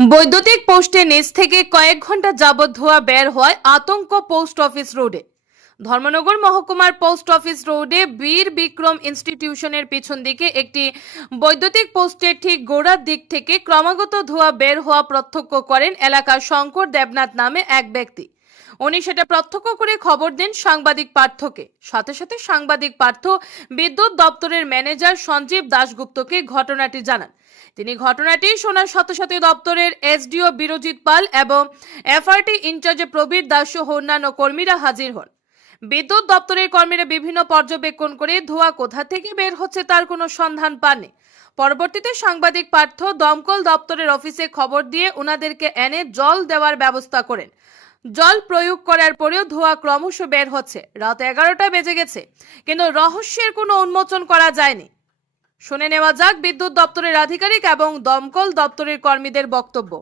বৈদ্যুতিক পোস্টে নিচ থেকে কয়েক ঘণ্টা যাবৎ ধোয়া বের হয় আতঙ্ক পোস্ট অফিস রোডে। ধর্মনগর মহকুমার পোস্ট অফিস রোডে বীর বিক্রম ইনস্টিটিউশনের পিছন দিকে একটি বৈদ্যুতিক পোস্টের ঠিক গোড়ার দিক থেকে ক্রমাগত ধোয়া বের হওয়া প্রত্যক্ষ করেন এলাকার শঙ্কর দেবনাথ নামে এক ব্যক্তি। উনি সেটা প্রত্যক্ষ করে খবর দেন সাংবাদিক পার্থকে। সাথে সাথে সাংবাদিক পার্থ বিদ্যুৎ দপ্তরের ম্যানেজার সঞ্জীব দাশগুপ্তকে ঘটনাটি জানান। তিনি ঘটনাটি শোনার সাথে সাথে দপ্তরের এসডিও বিরজিৎ পাল এবং এফআরটি ইনচার্জে প্রবীর দাস সহ অন্যান্য কর্মীরা হাজির হন। বিদ্যুৎ দপ্তরের কর্মীরা বিভিন্ন পর্যবেক্ষণ করে ধোঁয়া কোথা থেকে বের হচ্ছে তার কোনো সন্ধান পাননি। পরবর্তীতে সাংবাদিক পার্থ দমকল দপ্তরের অফিসে খবর দিয়ে ওনাদেরকে এনে জল দেওয়ার ব্যবস্থা করেন। জল প্রয়োগ করার পরেও ধোঁয়া ক্রমশ বের হচ্ছে। রাত এগারোটা বেজে গেছে কিন্তু রহস্যের কোনো উন্মোচন করা যায়নি। শুনে নেওয়া যাক বিদ্যুৎ দপ্তরের আধিকারিক এবং দমকল দপ্তরের কর্মীদের বক্তব্য।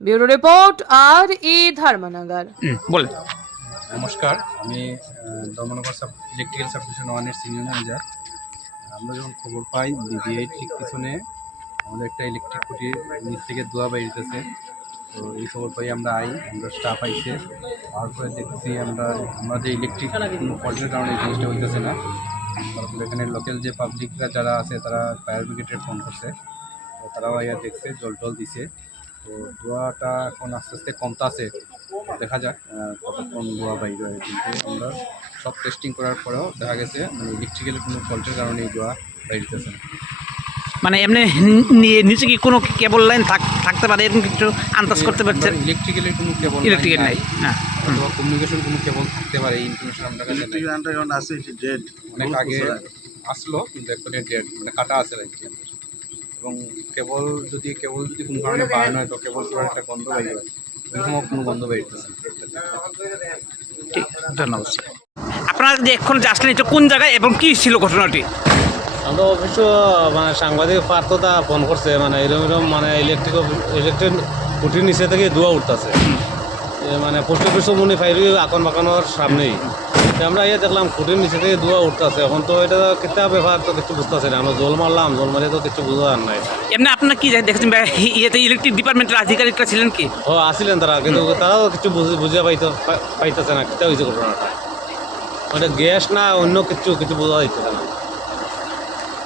ব্যুরো রিপোর্ট আর ই ধর্মনগর। বলে নমস্কার আমি দমনগর সাব ইলেকট্রিক্যাল সাবস্টেশন ওয়ানের সিনিয়র ম্যানেজার আমরা যখন খবর পাই বিবিআই ঠিক পিছনে আমাদের একটা ইলেকট্রিক খুঁটির নিচ থেকে ধোয়া বেরিতেছে। তো এই খবর পাই আমরা আই, আমরা স্টাফ আইছে। তারপরে দেখছি আমরা যে ইলেকট্রিক কোনো ফল্টের কারণে এই জিনিসটা হইতেছে না। তারপরে এখানে লোকাল যে পাবলিকরা যারা আছে, তারা ফায়ার ব্রিগেডের ফোন করছে। তো তারাও আইয়া দেখছে, জল টল দিছে। তো ধোঁয়াটা এখন আস্তে আস্তে কমতাছে, দেখা যাক কতক্ষণ ধোঁয়া বাইর হয়। কিন্তু আমরা সব টেস্টিং করার পরেও দেখা গেছে মানে ইলেকট্রিক্যাল কোনো ফল্টের কারণে এই ধোঁয়া বাইরিতেছে না। মানে এমনি নিয়ে নিচে কি কোনো কেবল লাইন থাকতে পারে? এরকম কিছু আন্দাজ করতে ইলেকট্রিক্যালের কোনো কেবল ইলেকট্রিকের নাই। না অথবা কমিউনিকেশন কোনো কেবল থাকতে পারে ইনফরমেশন আমরা কাছে নাই। আন্ডারগ্রাউন্ড আছে ডেড অনেক আগে আসলো কিন্তু একবারে ডেড মানে কাটা আছে লাইনটি এবং কেবল যদি কেবল যদি কোনো কারণে বাড়ানো হয় তো কেবল পুরো একটা গন্ধ বাইর হয় কোনো গন্ধ বাইরতেছে ঠিক ধন্যবাদ আপনারা যে এখন যে আসলেন এটা কোন জায়গায় এবং কি ছিল ঘটনাটি? আমরা অবশ্য মানে সাংবাদিক পার্থতা ফোন করছে মানে এরকম এরকম মানে ইলেকট্রিক ইলেকট্রিক খুঁটির নিচে থেকে ধোয়া উঠতেছে। মানে পোস্ট অফিসও মনে ফাইরি আকন বাকানোর সামনেই। আমরা ইয়ে দেখলাম খুঁটির নিচে থেকে ধোয়া উঠতেছে। এখন তো এটা কেতা ব্যাপার তো কিছু বুঝতেছে না। আমরা জল মারলাম জল মারিয়ে তো কিছু বোঝার নাই। এমনি আপনার কি দেখেছেন ইয়েতে ইলেকট্রিক ডিপার্টমেন্টের আধিকারিকরা ছিলেন কি? ও আসিলেন তারা কিন্তু তারাও কিছু বুঝে পাইতো পাইতেছে না কেতা হয়েছে ঘটনাটা। ওটা গ্যাস না অন্য কিছু কিছু বোঝা যাইতেছে না।